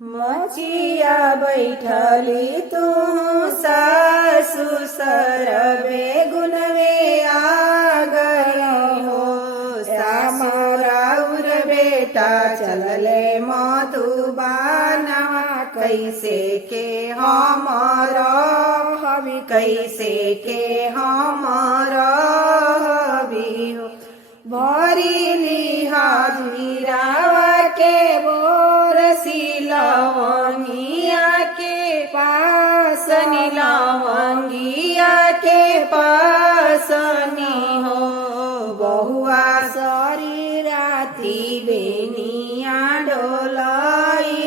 मचिया बैठली तू सासु सरबे गुनवे आ गई हो। श्याम राउर बेटा चलले मधुबाना कैसे के हमर हबी कैसे के हमर हबी हो। भरिली हाजिरावा के बोरसी लवंगिया के पासनी लवंगिया के पासनी हो। बहुआ सरी राती बेनिया डोलाई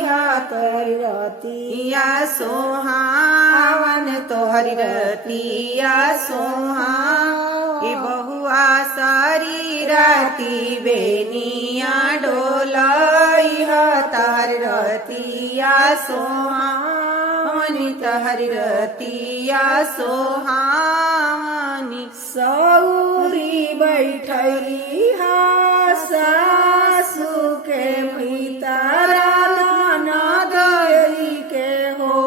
तोहरी रतिया सोहावन तोहरी रतिया सोहा। बहुआ सारी राती बेनिया डोलाई तार रतिया सोहावनी तहरी रतिया सोहावनी। सौरी बैठली सासु के भीतर नदई के हो।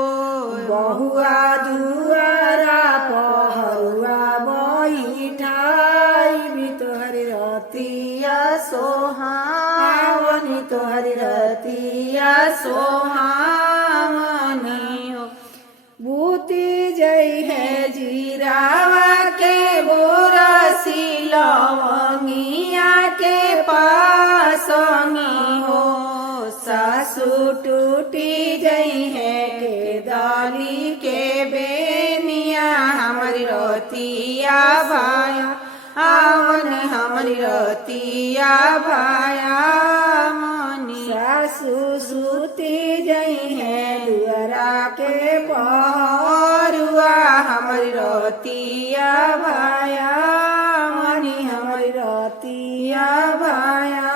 बहुआ दुआरा पहरुआ बैठाई तोहरी रतिया सोहावनी तोहरी रतिया सोहावनी हो। बूती जई है जीरावा के बोरसी लवंगिया के पासनी हो। सासु टूटी जई है के दाली के बेनिया हमारी रतिया भाया आवन हमारी रतिया भाया मनी। सासु सूती जई है दुआरा के पहरुआ हमारी रतिया भाया मनी हमारी रतिया भाया।